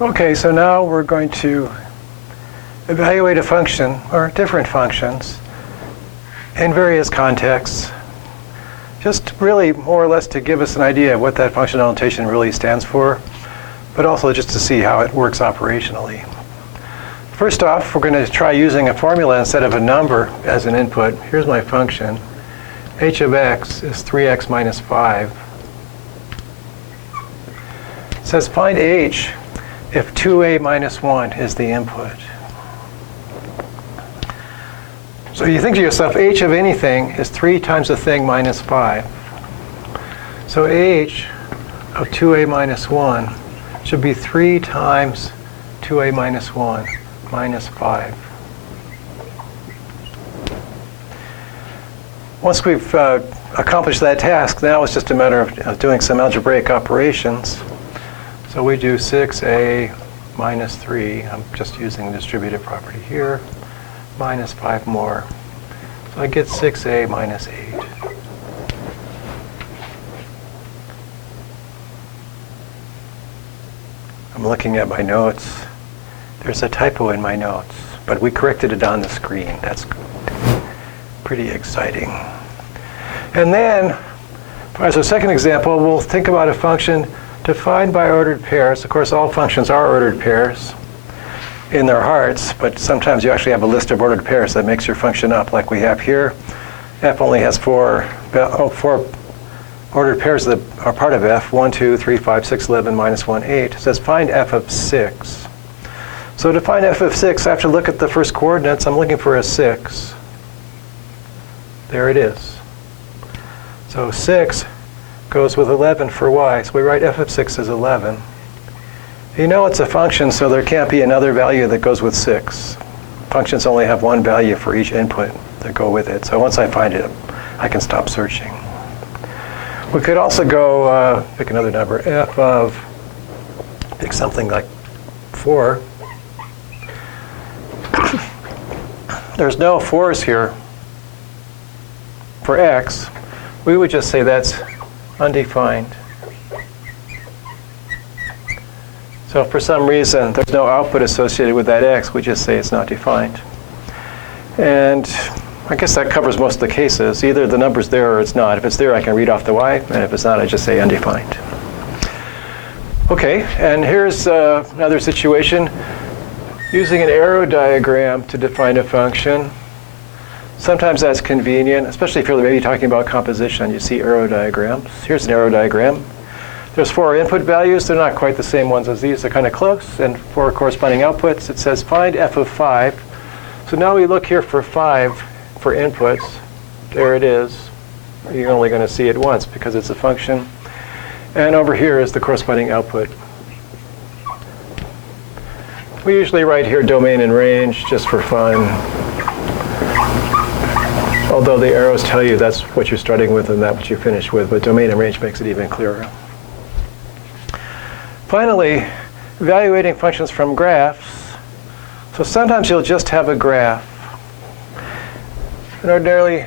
Okay, so now we're going to evaluate a function, or different functions, in various contexts, just really more or less to give us an idea of what that functional notation really stands for, but also just to see how it works operationally. First off, we're going to try using a formula instead of a number as an input. Here's my function. H of x is 3x minus 5. It says find h if 2a minus 1 is the input. So you think to yourself, h of anything is 3 times the thing minus 5. So h of 2a minus 1 should be 3 times 2a minus 1 minus 5. Once we've accomplished that task, now it's just a matter of doing some algebraic operations. So we do 6a minus 3. I'm just using the distributive property here. Minus 5 more. So I get 6a minus 8. I'm looking at my notes. There's a typo in my notes, but we corrected it on the screen. That's pretty exciting. And then, as a second example, we'll think about a function defined by ordered pairs. Of course, all functions are ordered pairs in their hearts, but sometimes you actually have a list of ordered pairs that makes your function up, like we have here. F only has four ordered pairs that are part of F. 1, 2, 3, 5, 6, 11, minus 1, 8. It says find f of 6. So to find f of 6, I have to look at the first coordinates. I'm looking for a 6. There it is. So 6 goes with 11 for y. So we write f of 6 as 11. You know it's a function, so there can't be another value that goes with 6. Functions only have one value for each input that go with it. So once I find it, I can stop searching. We could also go pick another number, f of, pick something like 4. There's no 4s here for x. We would just say that's undefined. So if for some reason there's no output associated with that x, we just say it's not defined. And I guess that covers most of the cases. Either the number's there or it's not. If it's there, I can read off the y, and if it's not, I just say undefined. Okay, and here's another situation. Using an arrow diagram to define a function. Sometimes that's convenient, especially if you're maybe talking about composition. You see arrow diagrams. Here's an arrow diagram. There's 4 input values. They're not quite the same ones as these. They're kind of close. And 4 corresponding outputs. It says find f of 5. So now we look here for 5 for inputs. There it is. You're only going to see it once because it's a function. And over here is the corresponding output. We usually write here domain and range just for fun. Although the arrows tell you that's what you're starting with and that's what you finish with, but domain and range makes it even clearer. Finally, evaluating functions from graphs. So sometimes you'll just have a graph. And ordinarily,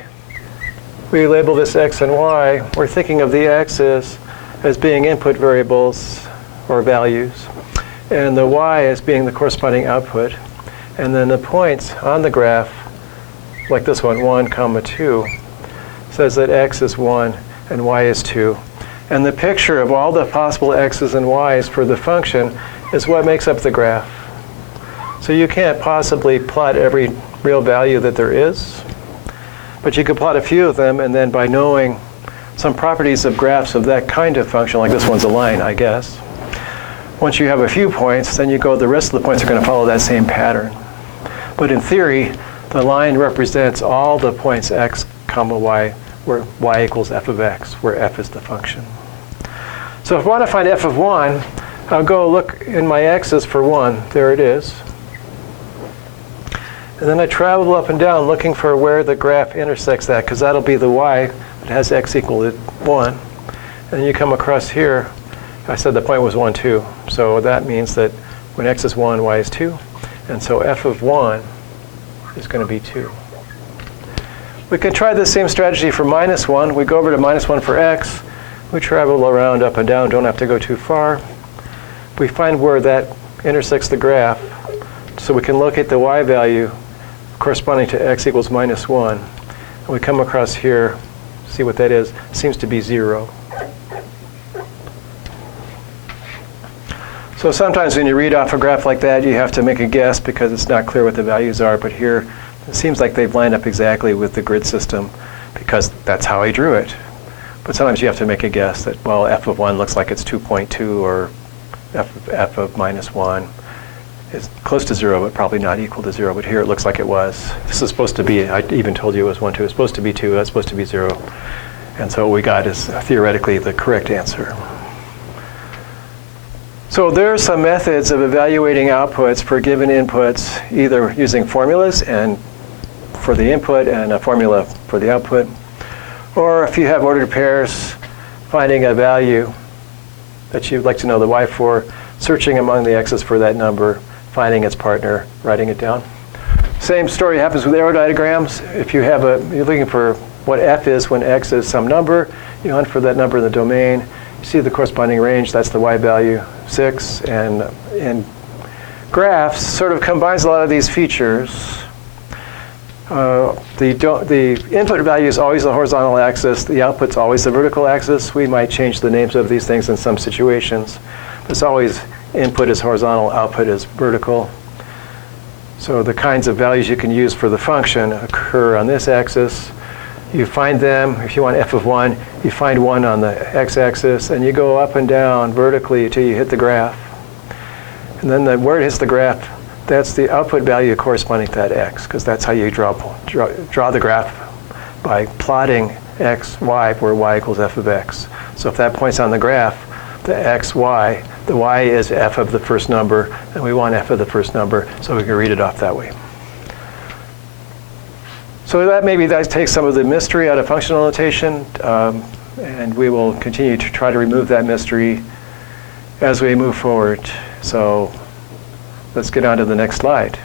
we label this x and y. We're thinking of the x's as being input variables or values, and the y as being the corresponding output. And then the points on the graph, like this one, 1, 2, says that x is 1 and y is 2. And the picture of all the possible x's and y's for the function is what makes up the graph. So you can't possibly plot every real value that there is, but you could plot a few of them, and then by knowing some properties of graphs of that kind of function, like this one's a line, I guess, once you have a few points, then you go, the rest of the points are going to follow that same pattern. But in theory, the line represents all the points x, y, where y equals f of x, where f is the function. So if I want to find f of 1, I'll go look in my x's for 1. There it is. And then I travel up and down looking for where the graph intersects that, because that'll be the y that has x equal to 1. And you come across here. I said the point was 1, 2. So that means that when x is 1, y is 2. And so f of 1 is going to be 2. We can try the same strategy for minus 1. We go over to minus 1 for x. We travel around up and down, don't have to go too far. We find where that intersects the graph, so we can locate the y value corresponding to x equals minus 1. And we come across here, see what that is. It seems to be 0. So sometimes when you read off a graph like that, you have to make a guess because it's not clear what the values are. But here, it seems like they've lined up exactly with the grid system because that's how I drew it. But sometimes you have to make a guess that, well, f of 1 looks like it's 2.2, or f of minus 1 is close to 0, but probably not equal to 0. But here it looks like it was. This is supposed to be, I even told you it was 1, 2. It's supposed to be 2. That's supposed to be 0. And so what we got is theoretically the correct answer. So there are some methods of evaluating outputs for given inputs, either using formulas and for the input and a formula for the output, or if you have ordered pairs, finding a value that you'd like to know the y for, searching among the x's for that number, finding its partner, writing it down. Same story happens with arrow diagrams. If you have you're looking for what f is when x is some number, you hunt for that number in the domain. You see the corresponding range, that's the y value, 6. And in graphs, sort of combines a lot of these features. The input value is always the horizontal axis. The output's always the vertical axis. We might change the names of these things in some situations. But it's always input is horizontal, output is vertical. So the kinds of values you can use for the function occur on this axis. You find them, if you want f of 1, you find 1 on the x-axis, and you go up and down vertically until you hit the graph. And then where it hits the graph, that's the output value corresponding to that x, because that's how you draw the graph, by plotting x, y, where y equals f of x. So if that point's on the graph, the x, y, the y is f of the first number, and we want f of the first number, so we can read it off that way. So that maybe that takes some of the mystery out of functional notation, and we will continue to try to remove that mystery as we move forward. So let's get on to the next slide.